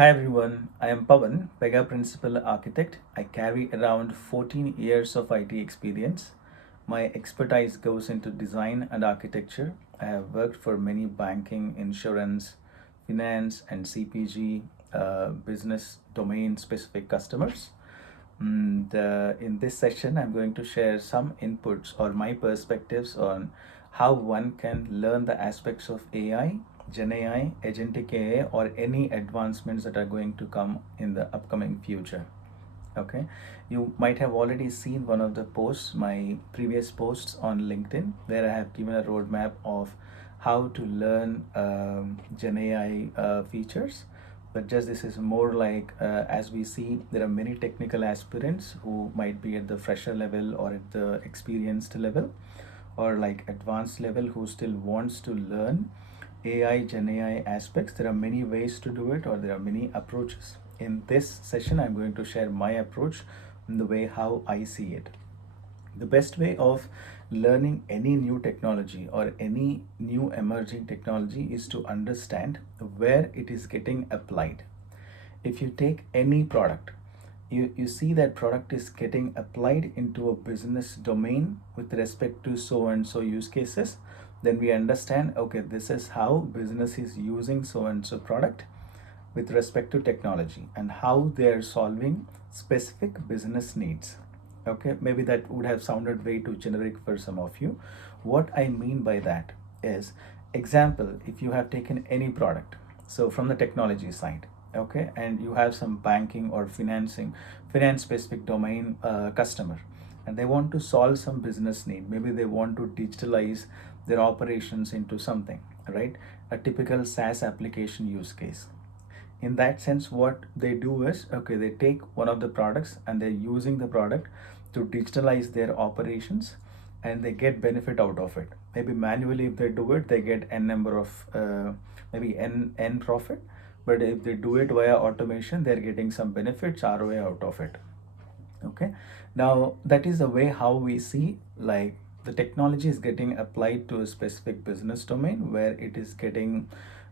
Hi everyone, I am Pawan, Pega Principal Architect. I carry around 14 years of IT experience. My expertise goes into design and architecture. I have worked for many banking, insurance, finance, and CPG business domain specific customers. And in this session, I'm going to share some inputs or my perspectives on how one can learn the aspects of AI, Gen AI, Agentic AI, or any advancements that are going to come in the upcoming future. Okay, you might have already seen one of the posts, my previous posts on LinkedIn, where I have given a roadmap of how to learn Gen AI features. But just this is more like, as we see, there are many technical aspirants who might be at the fresher level or at the experienced level or like advanced level who still wants to learn AI, Gen AI aspects. There are many ways to do it, or there are many approaches. In this session, I'm going to share my approach in the way how I see it. The best way of learning any new technology or any new emerging technology is to understand where it is getting applied. If you take any product, you see that product is getting applied into a business domain with respect to so and so use cases, then we understand, okay, this is how business is using so and so product with respect to technology and how they are solving specific business needs. Okay, maybe that would have sounded way too generic for some of you. What I mean by that is, example, if you have taken any product, so from the technology side, okay, and you have some banking or finance specific domain customer, and they want to solve some business need. Maybe they want to digitalize their operations into something, right? A typical SaaS application use case. In that sense, what they do is, okay, they take one of the products and they're using the product to digitalize their operations, and they get benefit out of it. Maybe manually if they do it, they get n number of maybe n profit, but if they do it via automation, they're getting some benefits, ROI out of it. Okay, now that is the way how we see, like, the technology is getting applied to a specific business domain where it is giving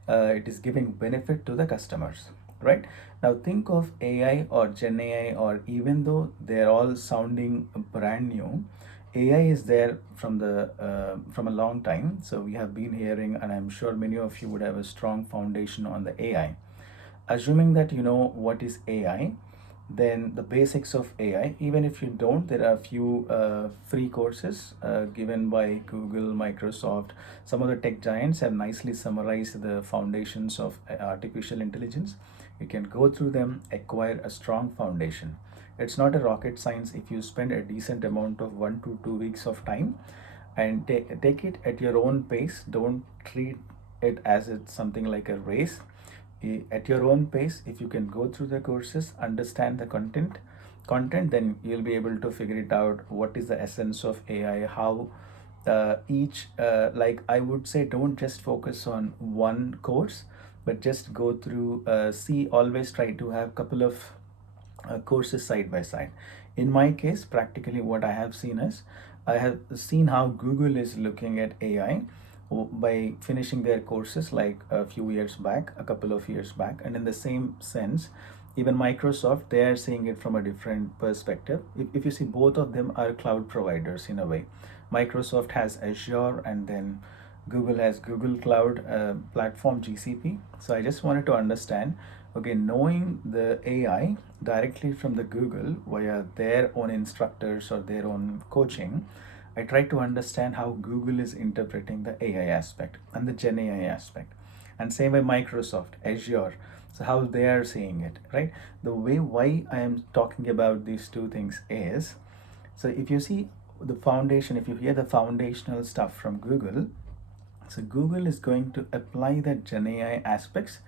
benefit to the customers, right? Now think of AI or Gen AI, or even though they're all sounding brand new, AI is there from a long time. So we have been hearing, and I'm sure many of you would have a strong foundation on the AI. Assuming that you know what is AI, then the basics of AI, even if you don't, there are a few free courses given by Google, Microsoft. Some of the tech giants have nicely summarized the foundations of artificial intelligence. You can go through them, acquire a strong foundation. It's not a rocket science if you spend a decent amount of 1 to 2 weeks of time and take it at your own pace. Don't treat it as it's something like a race. At your own pace, if you can go through the courses, understand the content, then you'll be able to figure it out, what is the essence of AI, how each like, I would say, don't just focus on one course, but just go through, see, always try to have couple of courses side by side. In my case, practically what I have seen is, I have seen how Google is looking at AI by finishing their courses like a few years back, a couple of years back. And in the same sense, even Microsoft, they are seeing it from a different perspective. If you see, both of them are cloud providers in a way. Microsoft has Azure, and then Google has Google Cloud Platform, GCP. So I just wanted to understand, okay, knowing the AI directly from the Google via their own instructors or their own coaching, I try to understand how Google is interpreting the AI aspect and the Gen AI aspect. And same way Microsoft, Azure, so how they are seeing it, right? The way why I am talking about these two things is, so if you see the foundation, if you hear the foundational stuff from Google, so Google is going to apply the Gen AI aspects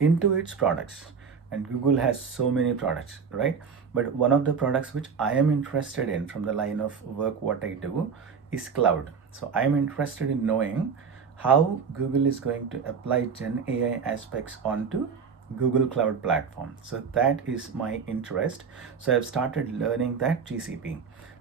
into its products. And Google has so many products, right? But one of the products which I am interested in from the line of work, what I do, is cloud. So I am interested in knowing how Google is going to apply Gen AI aspects onto Google Cloud Platform. So that is my interest. So I've started learning that GCP.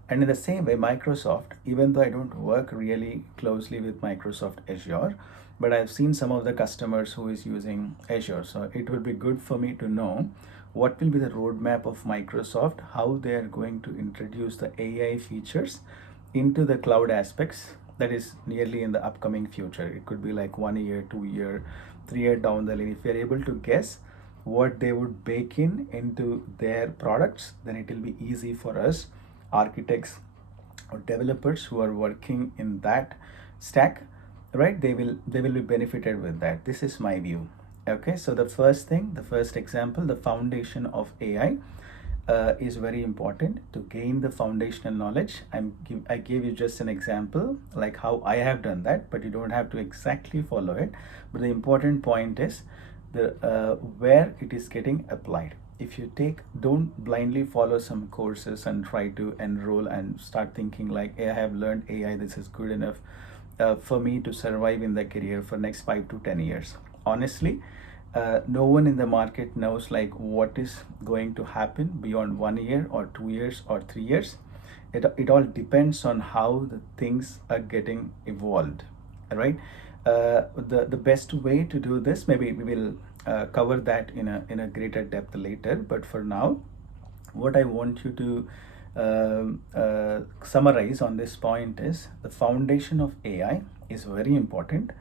And in the same way, Microsoft, even though I don't work really closely with Microsoft Azure, but I've seen some of the customers who is using Azure. So it will be good for me to know what will be the roadmap of Microsoft, how they are going to introduce the AI features into the cloud aspects, that is nearly in the upcoming future. It could be like 1 year, 2 year, 3 year down the line. If you're able to guess what they would bake in into their products, then it will be easy for us architects or developers who are working in that stack, right? They will be benefited with that. This is my view. Okay, so the first thing, the first example, the foundation of AI is very important to gain the foundational knowledge. I gave you just an example like how I have done that, but you don't have to exactly follow it. But the important point is the where it is getting applied. If you don't blindly follow some courses and try to enroll and start thinking like, hey, I have learned AI, this is good enough for me to survive in the career for next 5 to 10 years. Honestly, no one in the market knows like what is going to happen beyond 1 year or 2 years or 3 years. It all depends on how the things are getting evolved, right? The best way to do this, maybe we will cover that in a greater depth later, but for now, what I want you to summarize on this point is the foundation of AI is very important,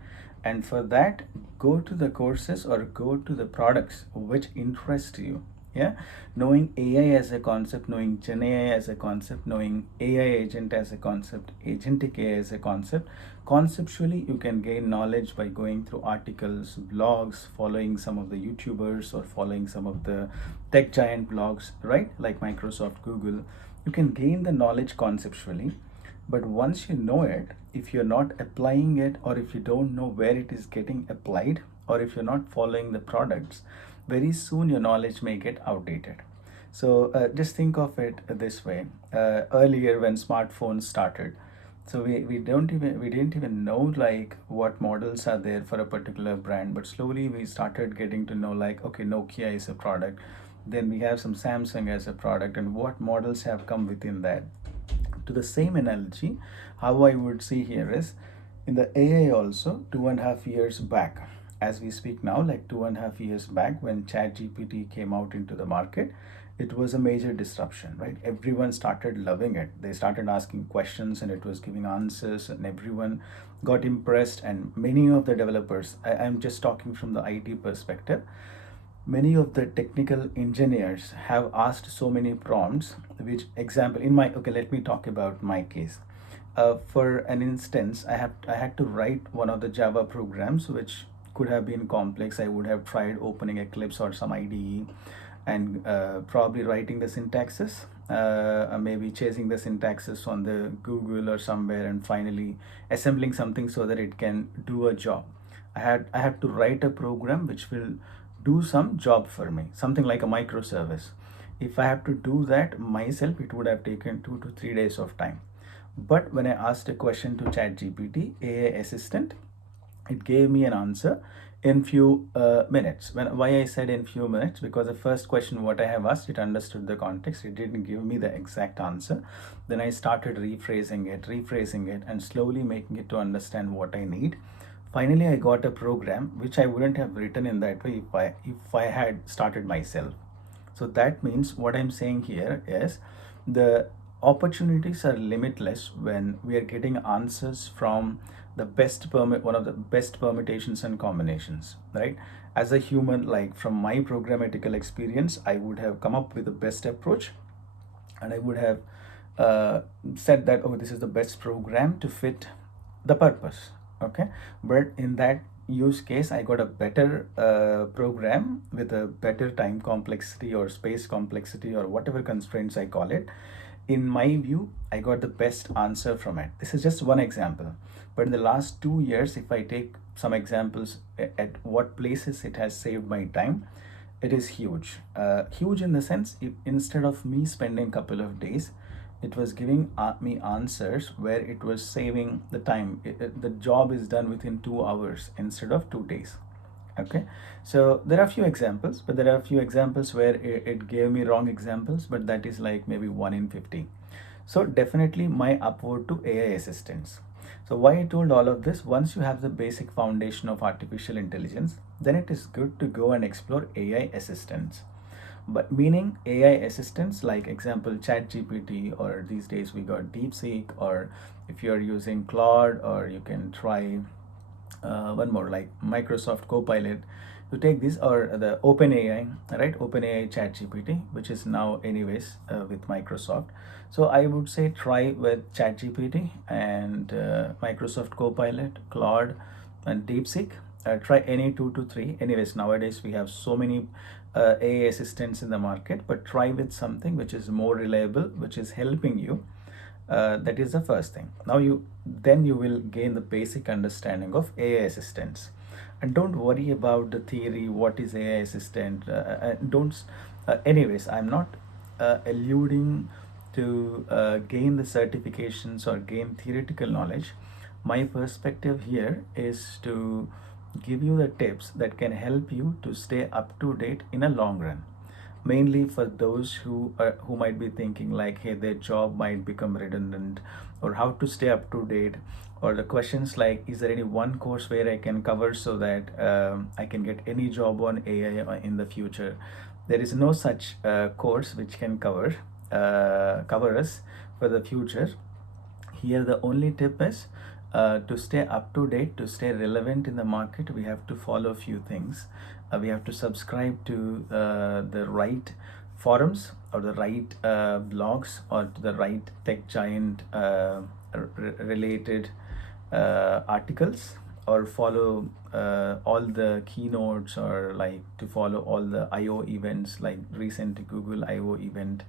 and for that, go to the courses or go to the products which interest you. Yeah, knowing AI as a concept, knowing Gen AI as a concept, knowing AI agent as a concept, agentic AI as a concept. Conceptually, you can gain knowledge by going through articles, blogs, following some of the YouTubers or following some of the tech giant blogs, right? Like Microsoft, Google. You can gain the knowledge conceptually, but once you know it, if you're not applying it, or if you don't know where it is getting applied, or if you're not following the products, very soon your knowledge may get outdated. So just think of it this way. Earlier when smartphones started, so we didn't even know like what models are there for a particular brand, but slowly we started getting to know like, okay, Nokia is a product, then we have some Samsung as a product, and what models have come within that. To the same analogy, how I would see here is in the AI also, 2.5 years back, as we speak now, like 2.5 years back when ChatGPT came out into the market, it was a major disruption, right? Everyone started loving it. They started asking questions and it was giving answers, and everyone got impressed. And many of the developers, I'm just talking from the IT perspective, many of the technical engineers have asked so many prompts, which example in my, okay, let me talk about my case. For an instance, I had to write one of the Java programs which could have been complex. I would have tried opening Eclipse or some IDE and probably writing the syntaxes, maybe chasing the syntaxes on the Google or somewhere, and finally assembling something so that it can do a job. I had to write a program which will do some job for me, something like a microservice. If I have to do that myself, it would have taken 2 to 3 days of time. But when I asked a question to ChatGPT, AI assistant, it gave me an answer in few minutes. Why I said in few minutes, because the first question what I have asked, it understood the context. It didn't give me the exact answer. Then I started rephrasing it, and slowly making it to understand what I need. Finally, I got a program which I wouldn't have written in that way if I had started myself. So that means what I'm saying here is the opportunities are limitless when we are getting answers from the one of the best permutations and combinations, right? As a human, like from my programmatical experience, I would have come up with the best approach, and I would have said that, oh, this is the best program to fit the purpose. Okay, but in that use case, I got a better program with a better time complexity or space complexity or whatever constraints I call it. In my view, I got the best answer from it. This is just one example, but in the last 2 years, if I take some examples at what places it has saved my time, it is huge. Huge in the sense, if instead of me spending a couple of days, it was giving me answers where it was saving the time. The job is done within 2 hours instead of 2 days. Okay, so there are a few examples, but there are a few examples where it gave me wrong examples, but that is like maybe 1 in 50. So definitely my upward to AI assistants. So why I told all of this, once you have the basic foundation of artificial intelligence, then it is good to go and explore AI assistants. But meaning AI assistants like example ChatGPT, or these days we got DeepSeek, or if you're using Claude, or you can try one more like Microsoft Copilot. You take this, or the OpenAI, right? OpenAI ChatGPT, which is now anyways with Microsoft. So I would say try with ChatGPT and Microsoft Copilot, Claude, and DeepSeek. Try any two to three. Anyways, nowadays we have so many AI assistants in the market, but try with something which is more reliable, which is helping you. That is the first thing. Now you will gain the basic understanding of AI assistants, and don't worry about the theory. What is AI assistant? Don't. Anyways, I'm not alluding to gain the certifications or gain theoretical knowledge. My perspective here is to give you the tips that can help you to stay up to date in a long run, mainly for those who might be thinking like, hey, their job might become redundant, or how to stay up to date, or the questions like, is there any one course where I can cover so that I can get any job on AI in the future. There is no such course which can cover us for the future. Here the only tip is to stay up to date, to stay relevant in the market. We have to follow a few things. We have to subscribe to the right forums, or the right blogs, or to the right tech giant related articles, or follow all the keynotes, or like to follow all the IO events, like recent Google IO event,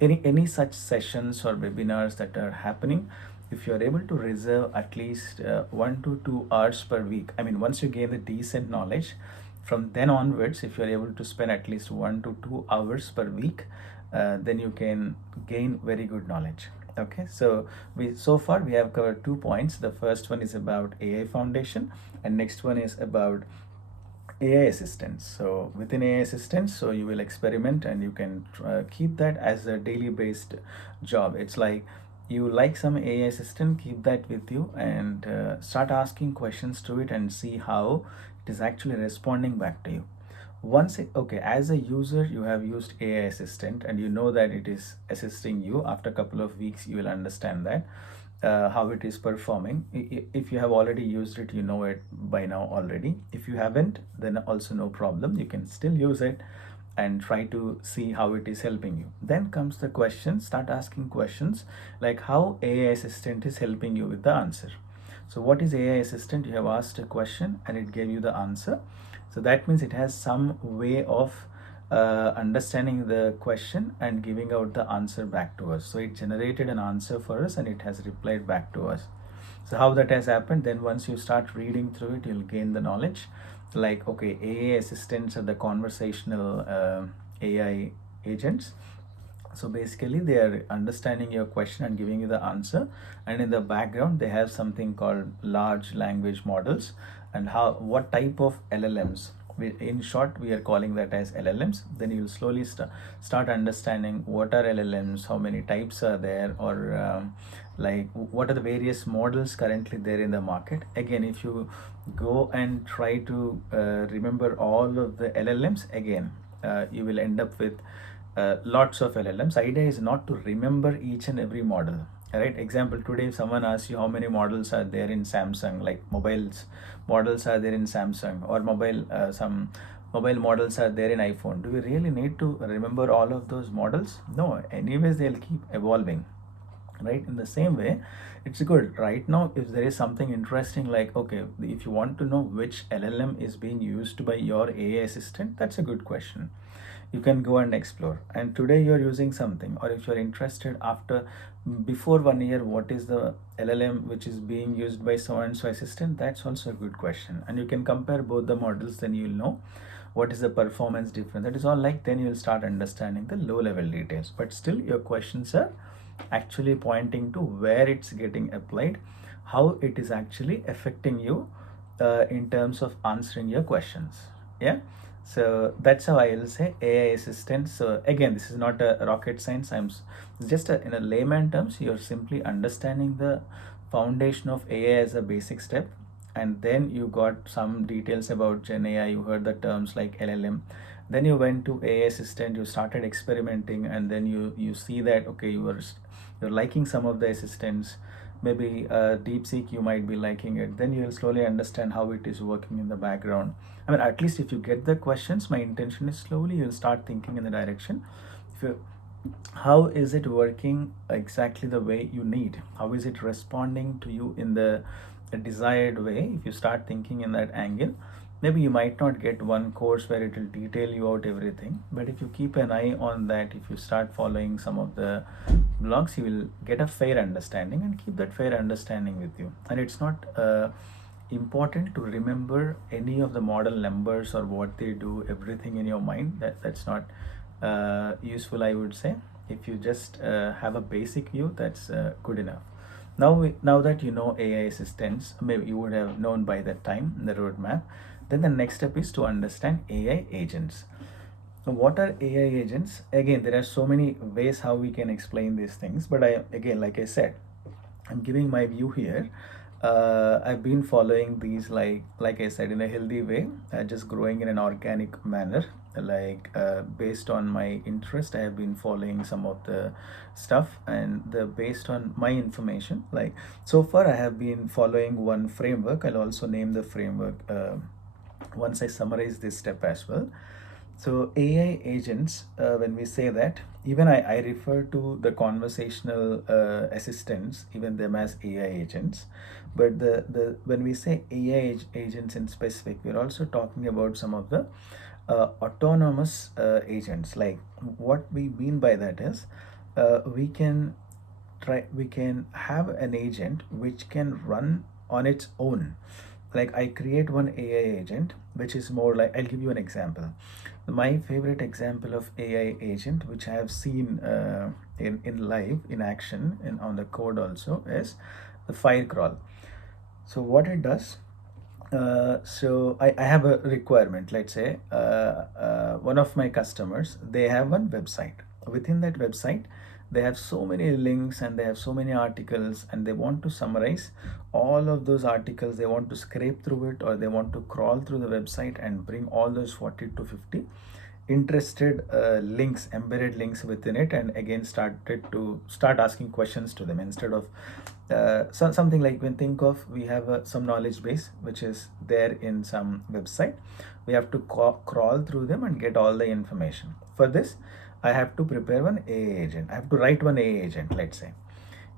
any such sessions or webinars that are happening. If you're able to reserve at least 1 to 2 hours per week, I mean, once you gain the decent knowledge, from then onwards, if you're able to spend at least 1 to 2 hours per week, then you can gain very good knowledge. Okay, so so far we have covered 2 points. The first one is about AI foundation, and next one is about AI assistants. So within AI assistants, so you will experiment, and you can keep that as a daily based job. It's like, you like some AI assistant, keep that with you, and start asking questions to it and see how it is actually responding back to you. Okay, as a user, you have used AI assistant and you know that it is assisting you. After a couple of weeks, you will understand that how it is performing. If you have already used it, you know it by now already. If you haven't, then also no problem, you can still use it and try to see how it is helping you. Then comes the question, start asking questions like how AI assistant is helping you with the answer. So what is AI assistant? You have asked a question and it gave you the answer. So that means it has some way of understanding the question and giving out the answer back to us. So it generated an answer for us and it has replied back to us. So how that has happened, then once you start reading through it, you'll gain the knowledge. Like, okay, AI assistants are the conversational AI agents. So basically they are understanding your question and giving you the answer, and in the background they have something called large language models, and how, what type of LLMs, in short we are calling that as LLMs. Then you'll slowly start understanding what are LLMs, how many types are there, or like what are the various models currently there in the market. Again, if you go and try to remember all of the LLMs, again you will end up with lots of LLMs. Idea is not to remember each and every model. Right? Example, today if someone asks you how many models are there in Samsung, like mobiles models are there in Samsung, or some mobile models are there in iPhone, do we really need to remember all of those models? No, anyways they'll keep evolving. Right? In the same way, it's good right now, if there is something interesting, like, okay, if you want to know which LLM is being used by your AI assistant, that's a good question. You can go and explore. And today you're using something, or if you're interested after, before 1 year, what is the LLM which is being used by so and so assistant, that's also a good question. And you can compare both the models, then you'll know what is the performance difference. That is all, like, then you'll start understanding the low level details, but still your questions are actually pointing to where it's getting applied, how it is actually affecting you in terms of answering your questions. Yeah, so that's how I will say AI assistant. So again, this is not a rocket science. I'm just in a layman terms, you're simply understanding the foundation of AI as a basic step, and then you got some details about Gen AI. You heard the terms like LLM. Then you went to AI assistant. You started experimenting, and then you see that okay, you're liking some of the assistants. Maybe DeepSeek, you might be liking it. Then you'll slowly understand how it is working in the background. I mean, at least if you get the questions, my intention is slowly you'll start thinking in the direction. If you how is it working exactly the way you need, how is it responding to you in the desired way. If you start thinking in that angle, maybe you might not get one course where it will detail you out everything, but if you keep an eye on that, if you start following some of the blogs, you will get a fair understanding and keep that fair understanding with you. And it's not important to remember any of the model numbers or what they do, everything in your mind. That's not useful, I would say. If you just have a basic view, that's good enough. Now that you know AI assistants, maybe you would have known by that time the roadmap. Then the next step is to understand AI agents. So what are AI agents? Again, there are so many ways how we can explain these things, but again, like I said, I'm giving my view here. I've been following these like I said in a healthy way, just growing in an organic manner. Based on my interest, I have been following some of the stuff, and the based on my information. Like so far, I have been following one framework. I'll also name the framework once I summarize this step as well. So AI agents, when we say that, even I refer to the conversational assistants, even them as AI agents. But the when we say AI agents in specific, we're also talking about some of the autonomous agents. Like what we mean by that is, we can have an agent which can run on its own. Like I create one AI agent which is more like, I'll give you an example. My favorite example of AI agent which I have seen in live in action and on the code also is the fire crawl. So what it does, I have a requirement. Let's say one of my customers, they have one website. Within that website, they have so many links and they have so many articles, and they want to summarize all of those articles. They want to scrape through it, or they want to crawl through the website and bring all those 40 to 50 interested links, embedded links within it, and again start asking questions to them instead of something like, when think of, we have some knowledge base which is there in some website. We have to crawl through them and get all the information. For this, I have to prepare one AI agent. I have to write one AI agent, let's say.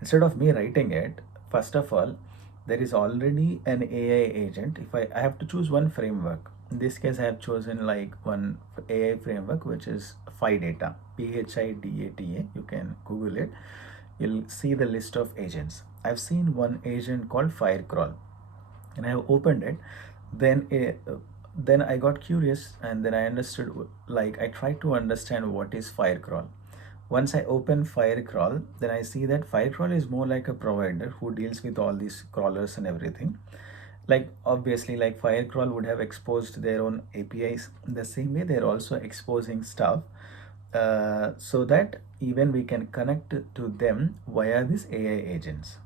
Instead of me writing it, first of all, there is already an AI agent. If I have to choose one framework, in this case, I have chosen like one AI framework, which is PhiData, PHIDATA. You can Google it. You'll see the list of agents. I've seen one agent called Firecrawl, and I have opened it. Then I got curious, and then I understood. Like I tried to understand what is Firecrawl. Once I open Firecrawl, then I see that Firecrawl is more like a provider who deals with all these crawlers and everything. Like obviously, like Firecrawl would have exposed their own APIs. In the same way, they're also exposing stuff, so that even we can connect to them via these AI agents.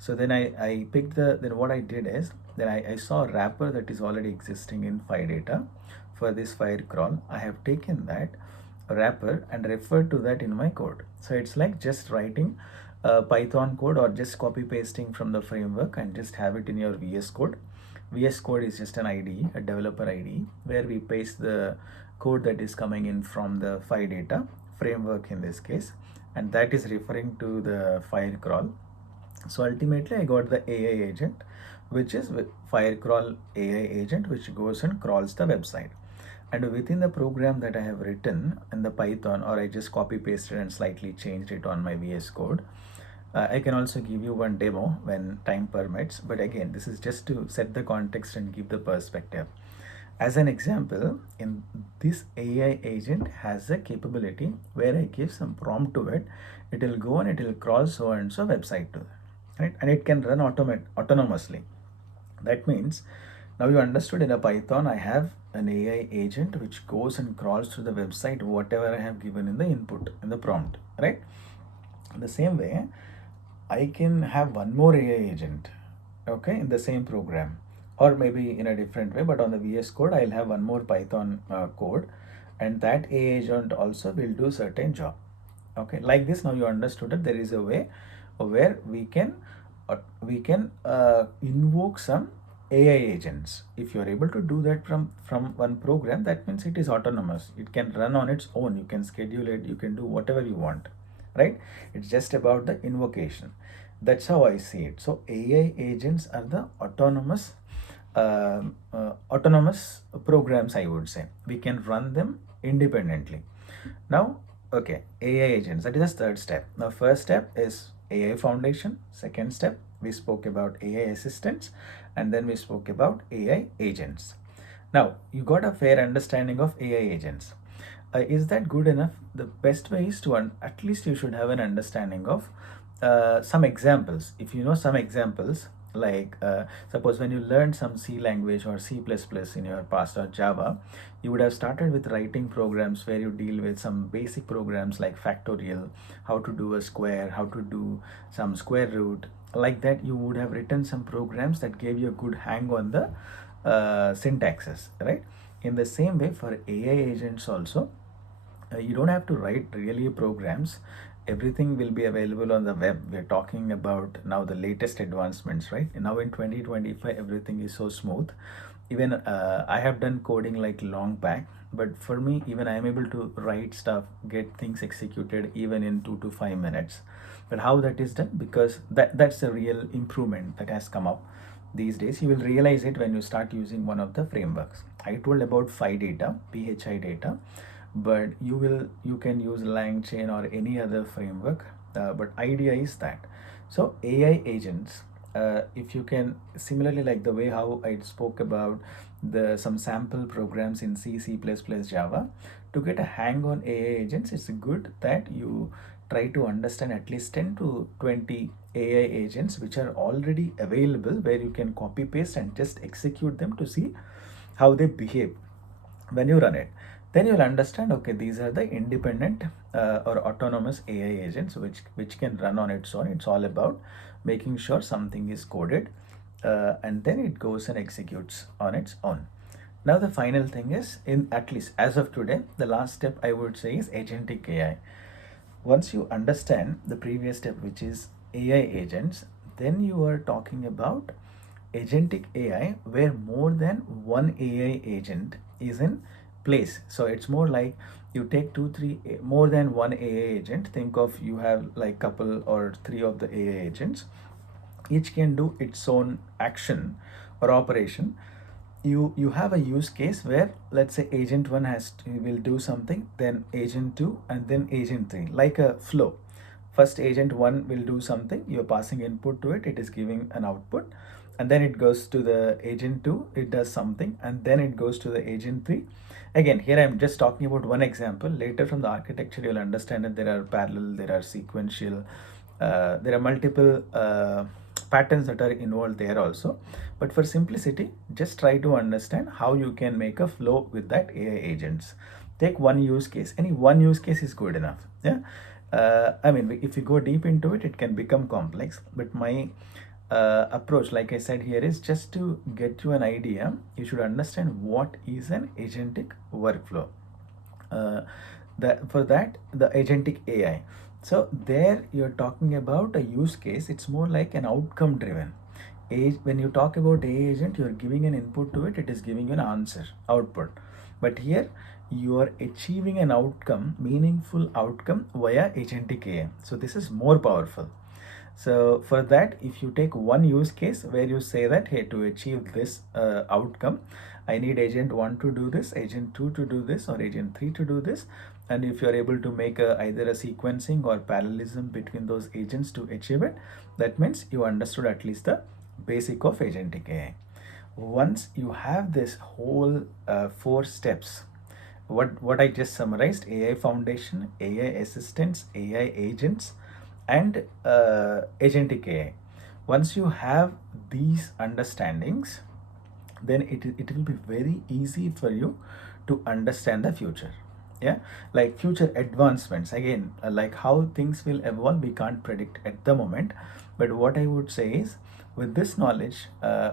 So then I picked then what I did is, then I saw a wrapper that is already existing in PhiData for this Firecrawl. I have taken that wrapper and referred to that in my code. So it's like just writing Python code or just copy pasting from the framework and just have it in your VS Code. VS Code is just an IDE, a developer IDE, where we paste the code that is coming in from the PhiData framework in this case, and that is referring to the Firecrawl. So ultimately, I got the AI agent, which is with Firecrawl AI agent, which goes and crawls the website. And within the program that I have written in the Python, or I just copy pasted and slightly changed it on my VS Code. I can also give you one demo when time permits, but again, this is just to set the context and give the perspective. As an example, in this AI agent has a capability where I give some prompt to it, it will go and it will crawl so and so website to that, right? And it can run autonomously. That means now you understood, in a Python, I have an AI agent which goes and crawls through the website, whatever I have given in the input, in the prompt, right? In the same way, I can have one more AI agent, okay, in the same program, or maybe in a different way, but on the VS Code, I'll have one more Python code, and that AI agent also will do certain job. Okay, like this, now you understood that there is a way where we can invoke some AI agents. If you are able to do that from one program, that means it is autonomous. It can run on its own. You can schedule it. You can do whatever you want, right? It's just about the invocation. That's how I see it. So AI agents are the autonomous programs, I would say. We can run them independently. Now, okay, AI agents, that is the third step. Now, first step is AI foundation. Second step, we spoke about AI assistants, and then we spoke about AI agents. Now, you got a fair understanding of AI agents. Is that good enough? The best way is to, at least you should have an understanding of some examples. If you know some examples, like suppose when you learned some C language or C++ in your past, or Java, you would have started with writing programs where you deal with some basic programs like factorial, how to do a square, how to do some square root. Like that, you would have written some programs that gave you a good hang on the syntaxes, right? In the same way, for AI agents also, you don't have to write really programs. Everything will be available on the web. We're talking about now the latest advancements, right? Now in 2025, everything is so smooth. Even I have done coding like long back, but for me, even I'm able to write stuff, get things executed even in 2 to 5 minutes. But how that is done? Because that's a real improvement that has come up these days. You will realize it when you start using one of the frameworks. I told about phi data, PHI data, but you can use LangChain or any other framework. But idea is that, so AI agents, if you can, similarly like the way how I spoke about the some sample programs in C++, Java, to get a hang on AI agents, it's good that you try to understand at least 10 to 20 AI agents which are already available, where you can copy paste and just execute them to see how they behave when you run it. Then you'll understand, okay, these are the independent or autonomous AI agents which can run on its own. It's all about making sure something is coded, and then it goes and executes on its own. Now the final thing is, in at least as of today, the last step I would say is agentic AI. Once you understand the previous step, which is AI agents, then you are talking about agentic AI, where more than one AI agent is in place. So it's more like you take two, three, more than one AI agent. Think of, you have like couple or three of the AI agents. Each can do its own action or operation. You have a use case where, let's say, agent 1 will do something, then agent 2, and then agent 3, like a flow. First agent 1 will do something, you're passing input to it, it is giving an output, and then it goes to the agent 2, it does something, and then it goes to the agent 3. Again, here I'm just talking about one example. Later from the architecture, you'll understand that there are parallel, there are sequential, there are multiple patterns that are involved there also. But for simplicity, just try to understand how you can make a flow with that AI agents. Take one use case. Any one use case is good enough. Yeah. I mean, if you go deep into it, it can become complex. But my approach, like I said here, is just to get you an idea. You should understand what is an agentic workflow. For that, the agentic AI. So there you're talking about a use case. It's more like an outcome driven. When you talk about AI agent, you're giving an input to it. It is giving you an answer, output. But here you are achieving an outcome, meaningful outcome via agentic AI. So this is more powerful. So for that, if you take one use case where you say that, hey, to achieve this outcome, I need agent 1 to do this, agent 2 to do this, or agent 3 to do this. And if you're able to make either a sequencing or parallelism between those agents to achieve it, that means you understood at least the basic of agentic AI. Once you have this whole 4 steps, what I just summarized: AI foundation, AI assistants, AI agents, and agentic AI. Once you have these understandings, then it will be very easy for you to understand the future. Yeah, like future advancements again, like how things will evolve we can't predict at the moment, but what I would say is with this knowledge,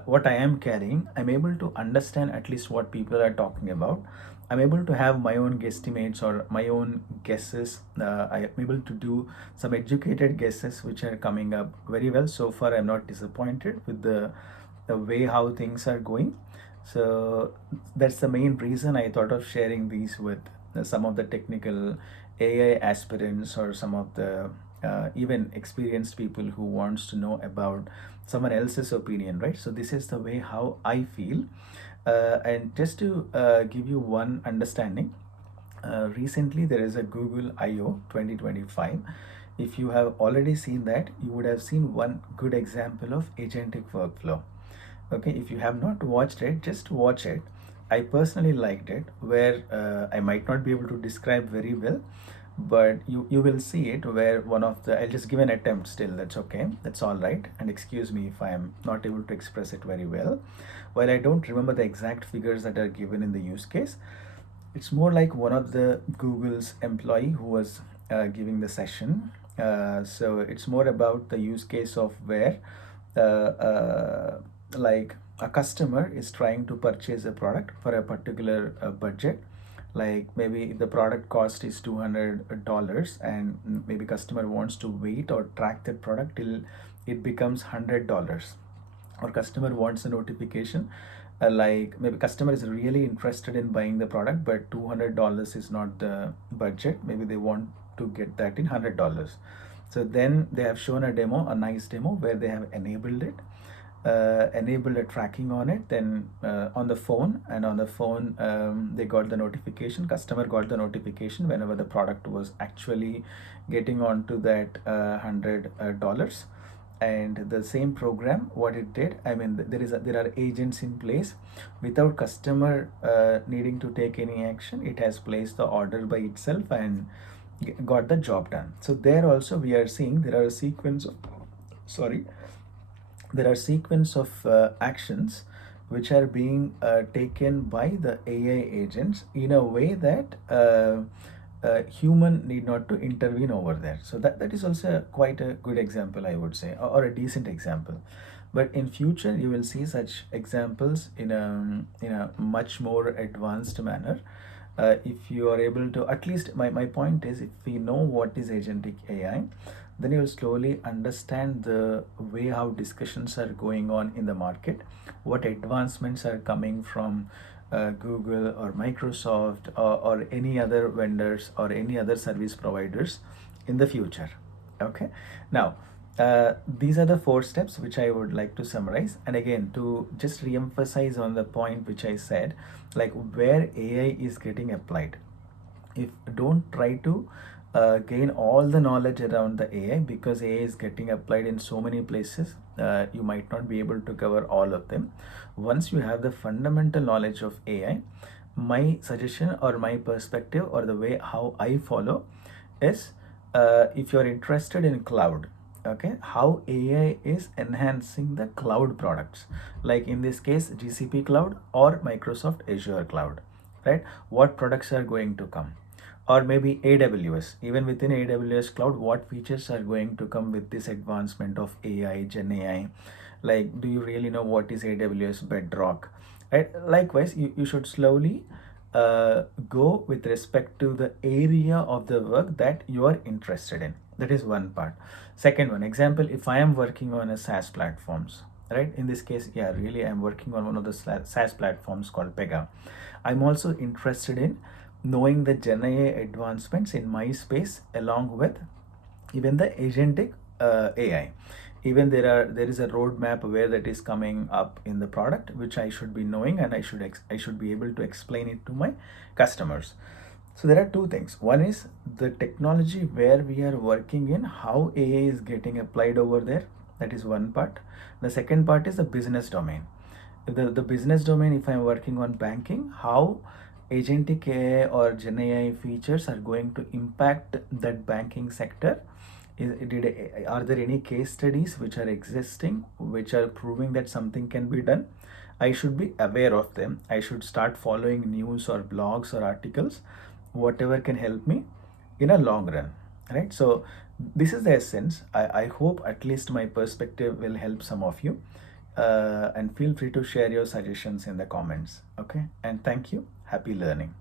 what I am carrying, I'm able to understand at least what people are talking about. I'm able to have my own guesstimates or my own guesses. I am able to do some educated guesses which are coming up very well. So far I'm not disappointed with the way how things are going. So that's the main reason I thought of sharing these with some of the technical AI aspirants or some of the even experienced people who wants to know about someone else's opinion, right? So this is the way how I feel. And just to give you one understanding, recently there is a Google I/O 2025. If you have already seen that, you would have seen one good example of agentic workflow. Okay, if you have not watched it, just watch it. I personally liked it, where I might not be able to describe very well, but you will see it where one of the, I'll just give an attempt still, that's okay, that's all right, and excuse me if I am not able to express it very well. While I don't remember the exact figures that are given in the use case, it's more like one of the Google's employee who was giving the session. So it's more about the use case of where like a customer is trying to purchase a product for a particular budget. Like maybe the product cost is $200 and maybe customer wants to wait or track that product till it becomes $100, or customer wants a notification, like maybe customer is really interested in buying the product but $200 is not the budget, maybe they want to get that in $100. So then they have shown a demo, a nice demo where they have enabled it, enabled a tracking on it, then on the phone, and on the phone they got the notification, customer got the notification whenever the product was actually getting onto that $100. And the same program, what it did, I mean, there are agents in place without customer needing to take any action. It has placed the order by itself and got the job done. So there also we are seeing there are a sequence of, sorry, there are sequence of actions which are being taken by the AI agents in a way that human need not to intervene over there. So that is also quite a good example, I would say, or a decent example. But in future, you will see such examples in a much more advanced manner. If you are able to, at least my point is, if we know what is agentic AI, then you will slowly understand the way how discussions are going on in the market, what advancements are coming from Google or Microsoft, or any other vendors or any other service providers in the future. Okay, now these are the 4 steps which I would like to summarize. And again, to just re-emphasize on the point which I said, like where AI is getting applied. If don't try to gain all the knowledge around the AI, because AI is getting applied in so many places, you might not be able to cover all of them. Once you have the fundamental knowledge of AI, my suggestion or my perspective or the way how I follow is, if you're interested in cloud, okay, how AI is enhancing the cloud products, like in this case GCP cloud or Microsoft Azure cloud, right? What products are going to come, or maybe AWS, even within AWS cloud, what features are going to come with this advancement of AI, Gen AI? Like, do you really know what is AWS Bedrock, right? Likewise, you should slowly go with respect to the area of the work that you are interested in. That is one part. Second one, example, if I am working on a SaaS platforms, right? In this case, yeah, really I'm working on one of the SaaS platforms called Pega. I'm also interested in knowing the Gen AI advancements in my space, along with even the agentic AI. Even there is a roadmap where that is coming up in the product, which I should be knowing, and I should be able to explain it to my customers. So there are 2 things. One is the technology where we are working in, how AI is getting applied over there. That is one part. The second part is the business domain. The business domain, if I'm working on banking, how agentic AI or Gen AI features are going to impact that banking sector. Are there any case studies which are existing which are proving that something can be done? I should be aware of them. I should start following news or blogs or articles whatever can help me in a long run, right? So this is the essence. I hope at least my perspective will help some of you, and feel free to share your suggestions in the comments. Okay, and thank you. Happy learning.